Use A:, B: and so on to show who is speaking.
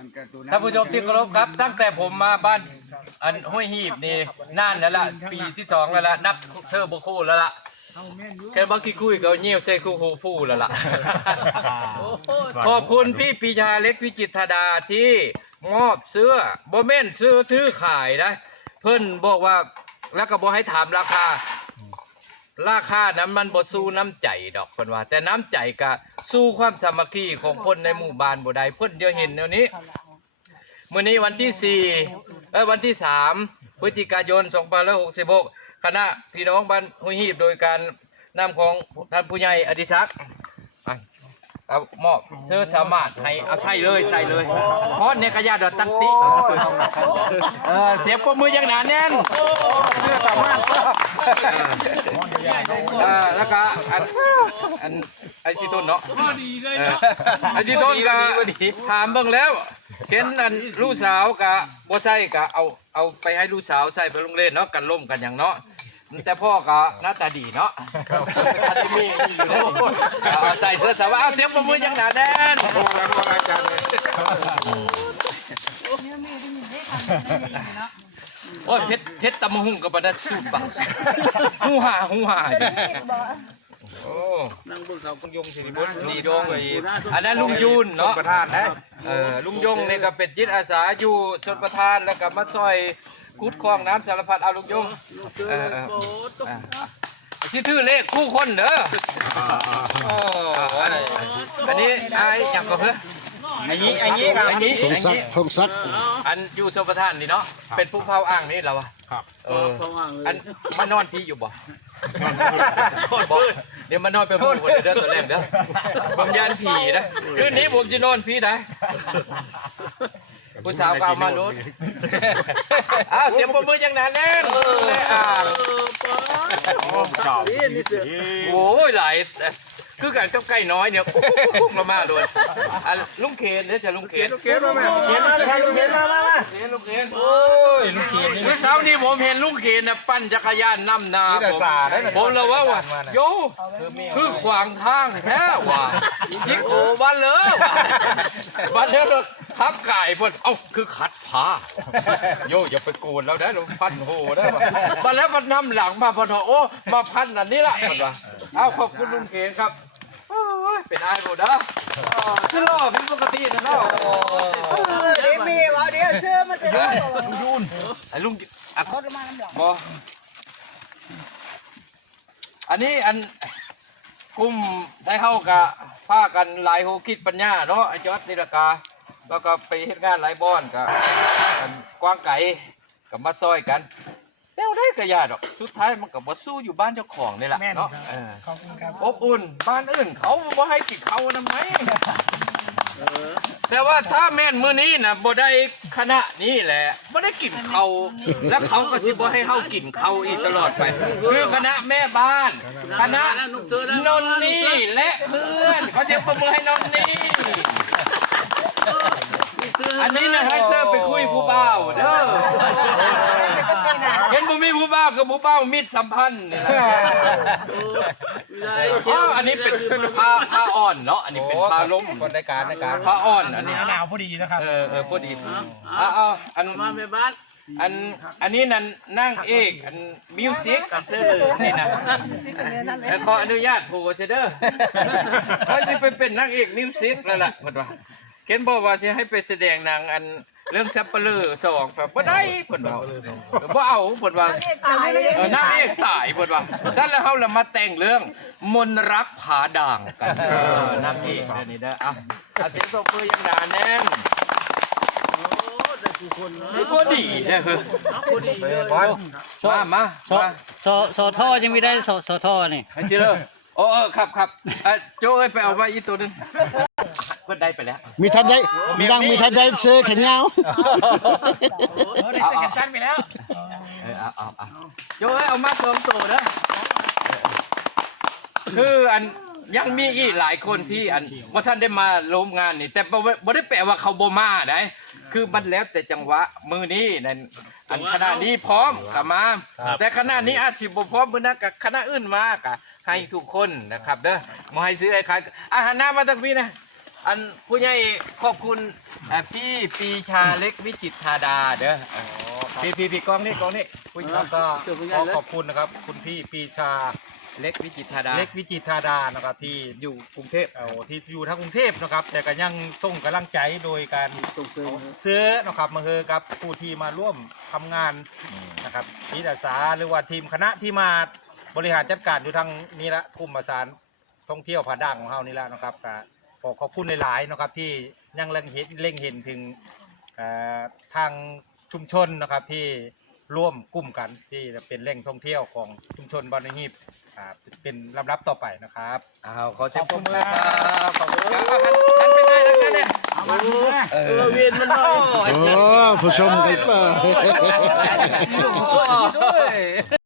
A: มันก็ตัว
B: ท่านผู้ชมที่เคารพครับ ตั้งแต่ผมมาบ้านอันห้วยหีบนี่นานแล้วล่ะ ปีที่สองแล้วล่ะ นับเทอร์โบคู่แล้วล่ะแค่บางที่คุยก็เงียบใจคู่หูผู้แล้วล่ะ ขอบคุณพี่ปีชาเล็กพิจิตรธดาที่มอบเสื้อโบเมนซื้อซื้อขายนะ เพิ่นบอกว่าแล้วก็บอกให้ถามราคา ราคานั้นมันบ่สู้น้ำใจดอกเพิ่นว่า แต่น้ำใจก็สู้ความสามัคคีของคนในหมู่บ้านบ่ได้เพิ่นเดียวเห็นเดี๋ยวนี้มื้อนี้วันที่สี่เอ้ยวันที่สามพฤศจิกายน2566คณะพี่น้องบ้านห้วยหีบโดยการนำของท่านผู้ใหญ่อดิศักดิ์ เอามอบเสื้อสามารถให้เอาใส่เลยใส่เลยเพราะในกระยาดอกตักติเออเสียงปรบมืออย่างหนาแน่นเสื้อสามารถเออแล้วก็อันอันไอซีต้นเนาะ
C: พอดีเลย
B: เออ
C: เนาะ
B: ไอซีต้นก็ถามเบิ่งแล้วเห็นอันลูกสาวกะบ่ใส่กะเอาเอาไปให้ลูกสาวใส่ไปโรงเรียนเนาะกันล่มกันอย่างเนาะ แต่พ่อก็หน้าตาดีเนาะอาจจะมีอยู่แล้วเอาใส่เสื้อสาวเอาเสียงปรบมืออย่างหนาแน่นโอ้ยเพชรเพชรตะมะหุ่งกับประดัดสูตรบ่าหูหาหูหาโอ้
C: นั่งเบิ่งเขา
B: ลุงยงสิริบุตรลุงยงอันนั้นลุงยูนเนาะ
A: ประธานนะ
B: เออลุงยงนี่ก็เป็นจิตอาสาอยู่ชนประทานแล้วก็มาซอยคุดคลองน้ำสารพัดเอาลุงยง
C: ลูกเจอโบตุ๊ก
B: อ่าชื่อถือเลขคู่คนเด้ออันนี้ไอ้หยังก็เพื่อ
A: อันนี้อันนี้ครับ
B: อันนี้
D: พง
B: อัน
D: ศัก
B: นี้
D: ดิ์พงศักดิ์
B: อันอยู่ชนประทานนี่เนาะเป็นผู้เผาอ่างนี่เหรอวะ
A: ครับ
B: เอ
C: เออ
B: อ
C: เขาว่างเลย
B: อันมานอนพี่อยู่บ่บอกเดี๋ยวมานอนไปพูดคนเด้อตัวแรกเด้อผมยานผีนะคืนนี้ผมจะนอนพี่ได้ผู้สาวก็เอามาลุ้นอ้าวเสียงปรบมืออย่างหนั้นแน่นแน่อ่าง
C: นี่นี่เสือ
B: โอ้ยหลาย คือกันกับไก่น้อยเนี่ยกุ๊กมามาโดนอะลุงเคนเนี่ยจะลุงเคน
A: เขียนมาเขียนมาใครเขียนมามามา
B: เคนลุงเคน
A: โอ้ยลูกเขียนนี่
B: คือเช้านี้ผมเห็นลุงเคนน่ะปั่นจักรยานนำหนา
A: นี่แต่
B: ผม
A: สาได้นะ
B: ผมเลยว่าว่าโยคือขวางทางแท้ว่ะยิงโอบ้านเลยว่ะบ้านเลยรถทับไก่พนเอ้าคือขัดผ้าโยอย่าไปโกนแล้วนะเราพันโหได้ป่ะมาแล้วมันนำหลังมาพอทอโอ้มาพันอันนี้ละพอว่าเอาขอบคุณลุงเคนครับโอ้ย เป็นไอ้หมดนะคือรอพี่ปกตินะเนาะ
E: เดี๋ยวมีวะเดี๋ยวเชื่อมันจะได้
B: ลุงยูนไอ้ลุงอะ
E: เขาจะมาน้ำหลัง
B: บออันนี้อันกลุ่มได้เข้ากะพากันหลายโฮคิดปัญญาเนาะไอ้จอดนิรกาแล้วก็ไปเฮ็ดงานหลายบอนกะกันกว้างไก่กับมาซอยกัน แล้วได้กระยาดอก สุดท้ายมันกับบ่สู้อยู่บ้านเจ้าของนี่แหละเนาะเออ
E: ขอบคุณครับ
B: อบอุ่นบ้านอื่นเขาบ่ให้กินเขานำไหมแต่ว่าถ้าแม่นมื้อนี้นะบ่ได้คณะนี้แหละบ่ได้กินเขาแล้วเขาก็สิบ่ให้เฮากินเขาอีกตลอดไปคือคณะแม่บ้าน คณะ
C: ลูกเจอน
B: นนี่และเพื่อนเขาเสียงประมือให้นนนี่ อันนี้นะให้เซอร์ไปคุยผู้บ่าวเด้อเห็นบ่มี ผู้บ่าวกับผู้บ่าวมิตรสัมพันธ์นี่แหละอ๋ออันนี้เป็นผ้าผ้าอ่อนเนาะ อันนี้เป็นผ้าล้ม
A: คนในการในการ
B: ผ้าอ่อนอันนี้
E: หนาวพอดีนะครับ
B: เออเออพอดีเอาเอาอัน
C: มาแม่บ้าน
B: อันอันนี้นั่นนั่งเอกอันมิวสิกอันเซอร์นี่นะแต่ขออนุญาตผู้เซเดอร์เขาจะไปเป็นนักเอกมิวสิกแล้วล่ะเพิ่นว่าเคนบอกว่าจะให้ไปแสดงหนังอัน เรื่องซัปเปอร์เลอร์สองแบบบ่ได้เพิ่นว่าบ่เอาเพิ่นว่า
E: ตายเลย
B: เออนางเอกตายเบิดว่าท่านแล้วเขาเลยมาแต่งเรื่อง มนต์รักผาด่างกันเออนางเอกเดี๋ยวนี้เด้ออะอาเสียงตบมืออยังหนาแน่น
C: โอ้ได้ผู้คนเนาะ
B: นี่ก็ดีเด้อคือ
C: เอาผู้ดีเลย
B: มามา
F: โซ
B: มา
F: โซโซท่อยังไม่ได้โซโซท่อนี่
B: ให้ชิเลยโอ้เออครับครับอะโจ้เอ้ยไปเอาไว้อีกตัวหนึง ก็ได้ไปแล้ว
D: มีทันใดมีดังมีทันใดเสื้อแขนยาว
E: ได้เสื้อกันสั้นไปแล้ว
B: เออเอาเอาเอาโจ้เอ้ยเอามาสองตัวเด้อคืออันยังมีอีกหลายคนที่อันว่าท่านได้มาร่วมงานนี่แต่บ่บ่ได้แปลว่าเขาบ่มาได้คือมันแล้วแต่จังหวะมือนี้นั่นอันคณะนี้พร้อมกับมา แต่คณะนี้อาจสิบ่พร้อมมื้อนั้นกับคณะอื่นมากะให้ทุกคนนะครับเด้อมาให้ซื้อไอ้ขายอาหารหน้ามาตั้งพี่นะ อันผู้ใหญ่ขอบคุณอ่าพี่ปีชาเล็กวิจิตรธาดาเด้อเออพี่พี่พี่กองนี่กองนี่ผู้
A: แล้วก็ขอขอบคุณนะครับ คุณพี่ปีชา
B: เล็กวิจิตรธาดา
A: เล็กวิจิตรธาดานะครับที่
B: อยู่กรุงเทพ
A: เอาที่อยู่ทั้งกรุงเทพนะครับ แต่ก็ยังส่งกำลังใจโดยการ
C: ส่งเสริม
A: ซื้อนะครับมาเฮอกับผู้ที่มาร่วมทำงานนะครับจิตอาสาหรือว่าทีมคณะที่มาบริหารจัดการอยู่ทางนี้ละกลุ่มประสานท่องเที่ยวผาด่างของเรานี่ละนะครับก็ ขอขอบคุณหลายๆนะครับ ที่ยังเล็งเห็นเล็งเห็นถึงเอ่อทางชุมชนนะครับที่ร่วมกลุ่มกันที่เป็นแหล่งท่องเที่ยวของชุมชนบานฮีบอ่าเป็นลำดับต่อไปนะครับ
B: อ้าวขอเจ็บมือครับขอบคุณครับหันหันไปได้ทางนั้นเนี่ย
C: เออเวียนมันหน่อย
D: โอ้ผู้ชมกันเปล่า
A: ด้วย